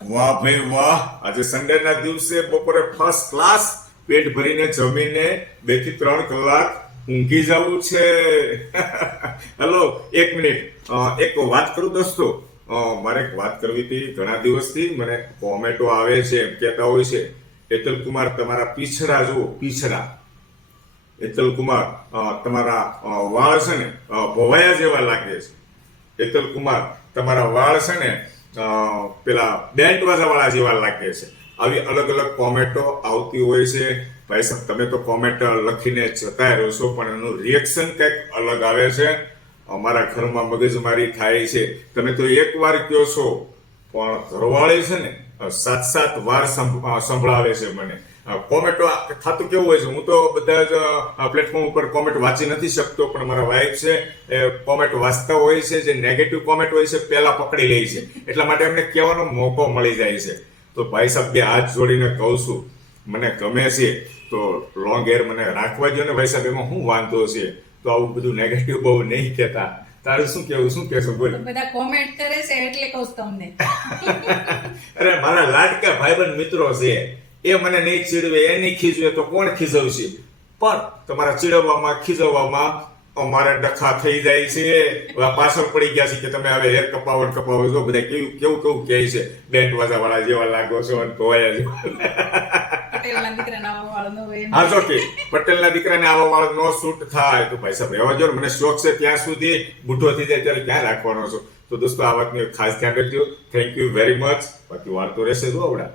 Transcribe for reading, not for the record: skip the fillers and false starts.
વાહ ભાઈ વાહ, આજે સન્ડે ના દિવસે બપોરે ફર્સ્ટ ક્લાસ પેટ ભરીને જમીને 2 થી 3 કલાક ઊંઘી જવું છે. હેલો, એક મિનિટ, એક વાત કરું દોસ્તો. મારે એક વાત કરવી હતી. ઘણા દિવસથી મને કોમેન્ટો આવે છે, એમ કહેતા હોય છે, હેતલ કુમાર તમારા પીછડા જુઓ, પીછડા. હેતલ કુમાર, તમારા વાળ છે ને ભવાયા જેવા લાગે છે. હેતલ કુમાર, તમારા વાળ છે ને પેલા બેન્ટ વાળા જેવા લાગે છે. આવી અલગ અલગ કોમેન્ટો આવતી હોય છે. ભાઈ સાહેબ, તમે તો કોમેન્ટ લખીને જતા રહો છો, પણ એનું રિએક્શન કંઈક અલગ આવે છે. અમારા ઘરમાં મગજમારી થાય છે. તમે તો એક વાર કહો છો, પણ ઘરવાળી છે ને 7 7 વાર સંભળાવે છે મને. કોમેન્ટો થતું કેવું હોય છે, હું તો બધા જ પ્લેટફોર્મ ઉપર કોમેન્ટ વાંચી નથી શકતો, પણ મારા વાઈફ છે એ કોમેન્ટ વાંચતા હોય છે. જે નેગેટિવ કોમેન્ટ હોય છે પહેલા પકડી લે છે, એટલા માટે એમને કહેવાનો મોકો મળી જાય છે. તો ભાઈ સાહેબ, બે હાથ જોડીને કહું છું, મને ગમે છે તો લોંગ હેર મને રાખવા દો ને ભાઈ સાહેબ, એમાં શું વાંધો છે. તો આવું બધું નેગેટિવ બહુ નહીં કહેતા. તારું શું કેવું, શું કહેશો બોલ. બધા કોમેન્ટ કરે છે એટલે કહું છું તમને. અરે મારા લાડકા ભાઈબંધ મિત્રો છે, એ મને નહીં ચીડવે, એ નહીં ખીજવે તો કોણ ખીજવશે. પણ તમારા ચીડવવામાં ખીજવવામાં અમારે ડખા થઈ જાય છે. હવે પાછળ પડી ગયા છે કે તમે હવે હેર કપાવો ને કપાવો. જો બધા કેવું કેવું કેવું કહે છે, બેન્ટ વાજા વાળા જેવા લાગો છો અને ધોવાયા જેવા. પટેલના દીકરાના આવો વાળો ન હોય એમ. હા, જો કે પટેલના દીકરાને આવા વાળો નો સૂટ થાય તો ભાઈ સાહેબ રહેવા જો ને. મને શોખ છે ત્યાં સુધી, બુઢો થઈ જાય ત્યારે ક્યાં રાખવાનો છો. તો દોસ્તો, આ વાતનું ખાસ ધ્યાન રાખજો. Thank you very much. બાકી વાર તો રહેશે જ આવડા.